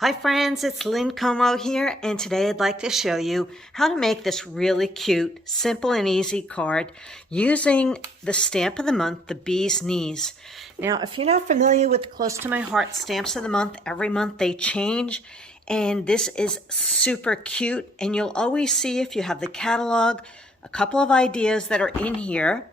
Hi friends, it's Lynn here, and today I'd like to show you how to make this really cute, simple and easy card using the stamp of the month, the Bee's Knees. Now, if you're not familiar with Close to My Heart stamps of the month, every month they change, and this is super cute, and you'll always see, if you have the catalog, a couple of ideas that are in here.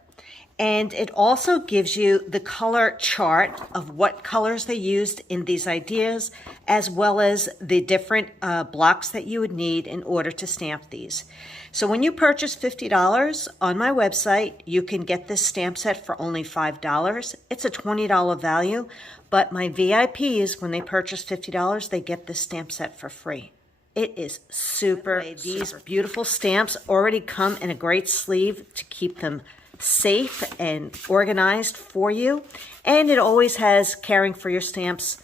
And it also gives you the color chart of what colors they used in these ideas, as well as the different blocks that you would need in order to stamp these. So when you purchase $50 on my website, you can get this stamp set for only $5. It's a $20 value, but my VIPs, when they purchase $50, they get this stamp set for free. It is super. These beautiful stamps already come in a great sleeve to keep them safe and organized for you, and it always has caring for your stamps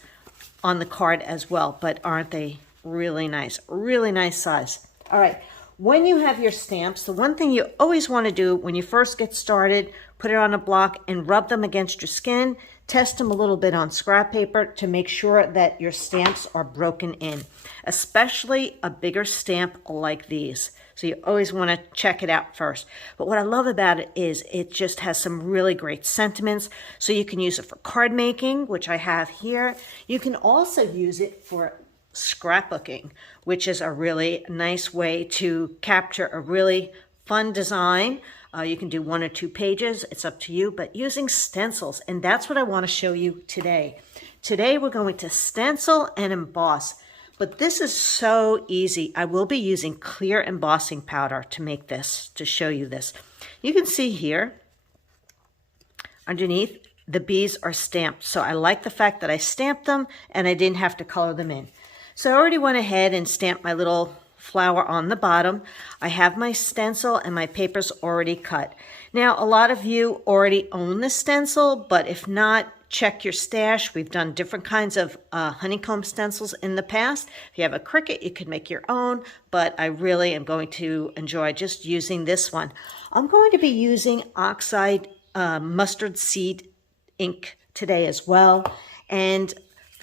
on the card as well. But aren't they really nice? Really nice size. All right, when you have your stamps, the one thing you always want to do when you first get started, put it on a block and rub them against your skin. Test them a little bit on scrap paper to make sure that your stamps are broken in, especially a bigger stamp like these. So you always want to check it out first. But what I love about it is it just has some really great sentiments. So you can use it for card making, which I have here. You can also use it for scrapbooking, which is a really nice way to capture a really fun design. You can do 1 or 2 pages. It's up to you, but using stencils. And that's what I want to show you today. Today we're going to stencil and emboss. But this is so easy. I will be using clear embossing powder to make this, to show you this. You can see here, underneath, the bees are stamped. So I like the fact that I stamped them and I didn't have to color them in. So I already went ahead and stamped my little flower on the bottom. I have my stencil and my paper's already cut. Now, a lot of you already own the stencil, but if not, check your stash. We've done different kinds of honeycomb stencils in the past. If you have a Cricut, you could make your own, but I really am going to enjoy just using this one. I'm going to be using oxide mustard seed ink today as well. And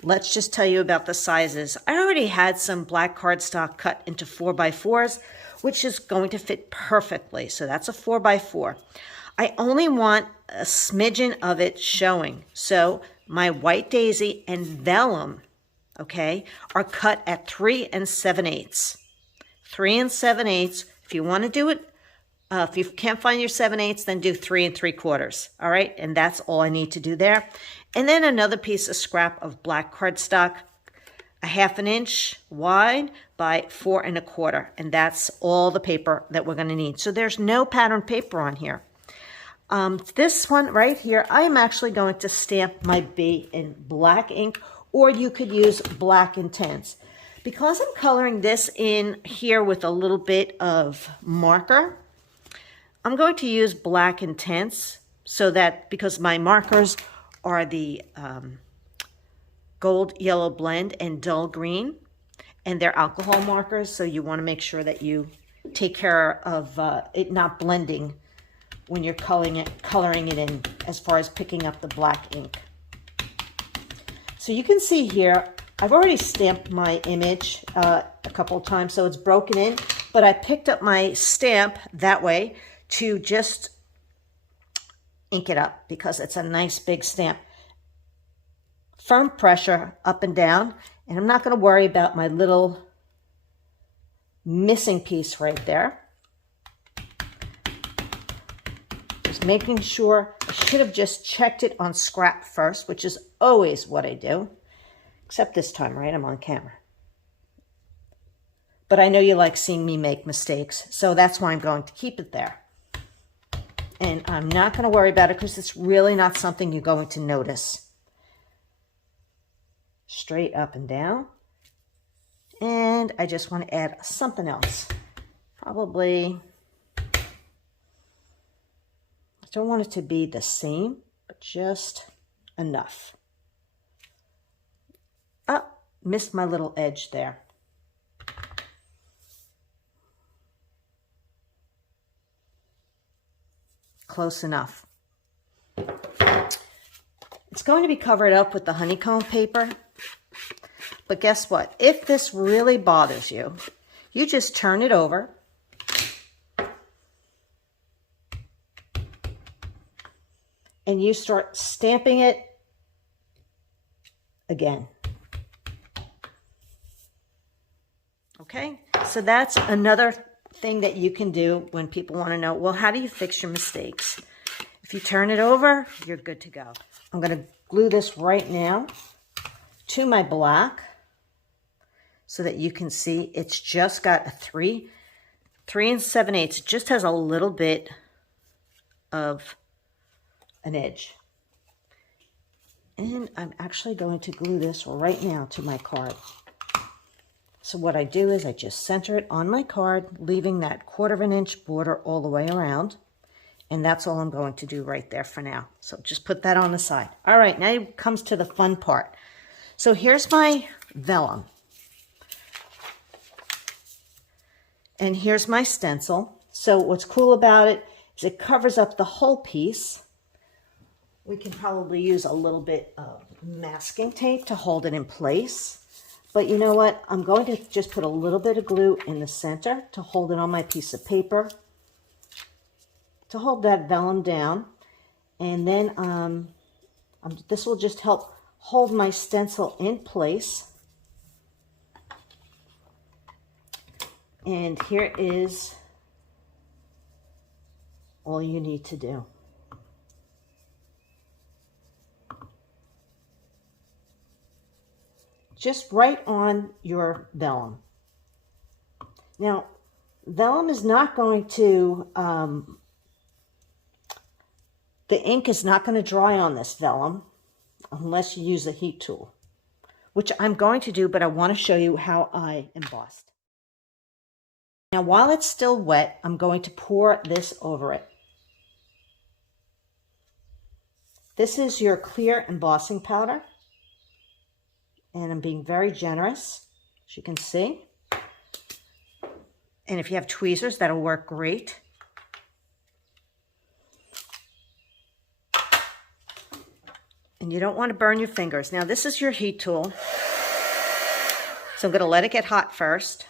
let's just tell you about the sizes. I already had some black cardstock cut into 4x4s, which is going to fit perfectly. So that's a 4x4. I only want a smidgen of it showing. So my white daisy and vellum, okay, are cut at 3 7/8. 3 7/8. If you want to do it, if you can't find your 7/8, then do 3 3/4. All right, and that's all I need to do there. And then another piece of scrap of black cardstock, a 1/2 inch wide by 4 1/4, and that's all the paper that we're going to need. So there's no pattern paper on here. This one right here, I am actually going to stamp my bee in black ink, or you could use black intense. Because I'm coloring this in here with a little bit of marker, I'm going to use black intense, so that, because my markers are the gold yellow blend and dull green, and they're alcohol markers, so you want to make sure that you take care of it not blending when you're coloring it in, as far as picking up the black ink. So you can see here, I've already stamped my image a couple of times, so it's broken in, but I picked up my stamp that way to just ink it up, because it's a nice big stamp. Firm pressure up and down, and I'm not going to worry about my little missing piece right there. Just making sure, I should have just checked it on scrap first, which is always what I do, except this time, right? I'm on camera. But I know you like seeing me make mistakes, so that's why I'm going to keep it there. And I'm not going to worry about it, because it's really not something you're going to notice. Straight up and down. And I just want to add something else. Probably, I don't want it to be the same, but just enough. Oh, missed my little edge there. Close enough. It's going to be covered up with the honeycomb paper, But guess what? If this really bothers you, you just turn it over. And you start stamping it again. Okay, so that's another thing that you can do when people want to know, well, how do you fix your mistakes? If you turn it over, you're good to go. I'm going to glue this right now to my black so that you can see it's just got a 3 7/8. It just has a little bit of an edge. And I'm actually going to glue this right now to my card. So what I do is I just center it on my card, leaving that 1/4 inch border all the way around. And that's all I'm going to do right there for now. So just put that on the side. All right, now it comes to the fun part. So here's my vellum. And here's my stencil. So what's cool about it is it covers up the whole piece. We can probably use a little bit of masking tape to hold it in place. But you know what? I'm going to just put a little bit of glue in the center to hold it on my piece of paper, to hold that vellum down. And then this will just help hold my stencil in place. And here is all you need to do. Just right on your vellum. Now, vellum is not going to, the ink is not going to dry on this vellum unless you use a heat tool, which I'm going to do, but I want to show you how I embossed. Now, while it's still wet, I'm going to pour this over it. This is your clear embossing powder. And I'm being very generous, as you can see. And if you have tweezers, that'll work great. And you don't want to burn your fingers. Now, this is your heat tool. So I'm going to let it get hot first.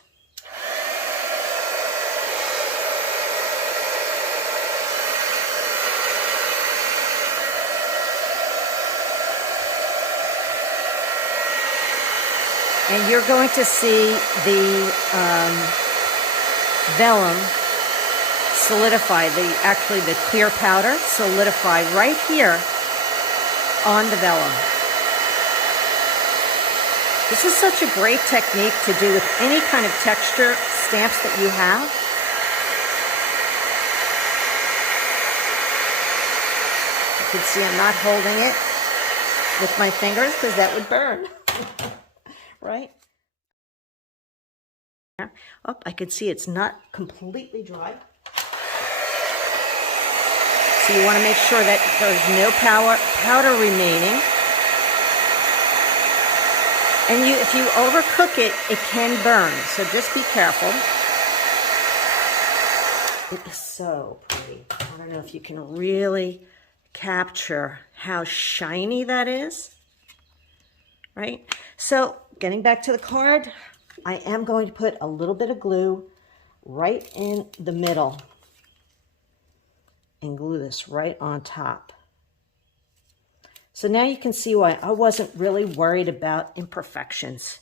And you're going to see the vellum solidify, actually the clear powder solidify right here on the vellum. This is such a great technique to do with any kind of texture stamps that you have. You can see I'm not holding it with my fingers because that would burn. Right? Oh, I can see it's not completely dry. So you want to make sure that there's no powder remaining. And if you overcook it, it can burn. So just be careful. It is so pretty. I don't know if you can really capture how shiny that is. Right? So getting back to the card, I am going to put a little bit of glue right in the middle and glue this right on top. So now you can see why I wasn't really worried about imperfections.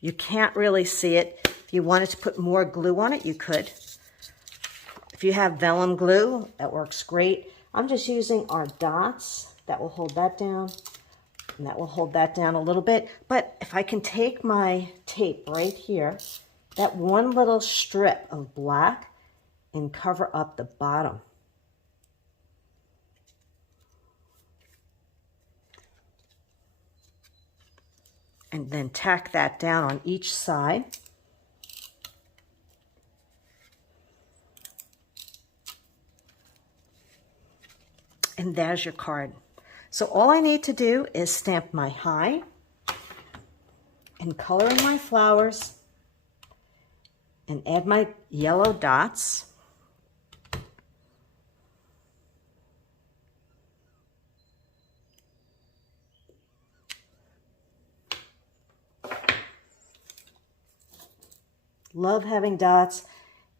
You can't really see it. If you wanted to put more glue on it, you could. If you have vellum glue, that works great. I'm just using our dots. That will hold that down. And that will hold that down a little bit. But if I can take my tape right here, that one little strip of black, and cover up the bottom. And then tack that down on each side. And there's your card. So all I need to do is stamp my high and color in my flowers and add my yellow dots. Love having dots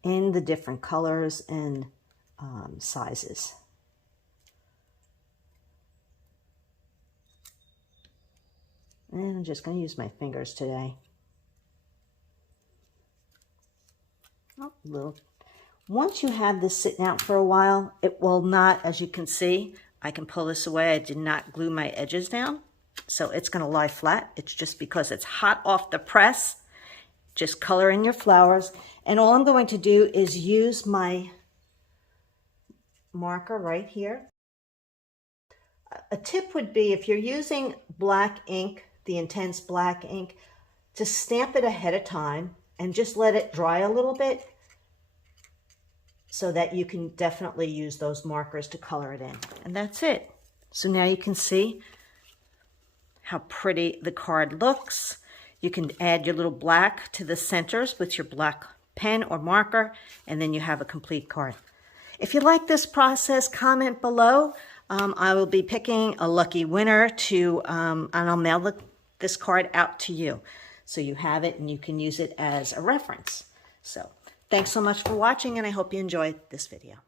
in the different colors and sizes. And I'm just going to use my fingers today. Oh, little. Once you have this sitting out for a while, it will not, as you can see, I can pull this away. I did not glue my edges down, so it's going to lie flat. It's just because it's hot off the press. Just color in your flowers. And all I'm going to do is use my marker right here. A tip would be, if you're using black ink, the intense black ink, to stamp it ahead of time and just let it dry a little bit so that you can definitely use those markers to color it in. And that's it. So now you can see how pretty the card looks. You can add your little black to the centers with your black pen or marker, and then you have a complete card. If you like this process, comment below. I will be picking a lucky winner to, and I'll mail this card out to you. So you have it and you can use it as a reference. So thanks so much for watching, and I hope you enjoyed this video.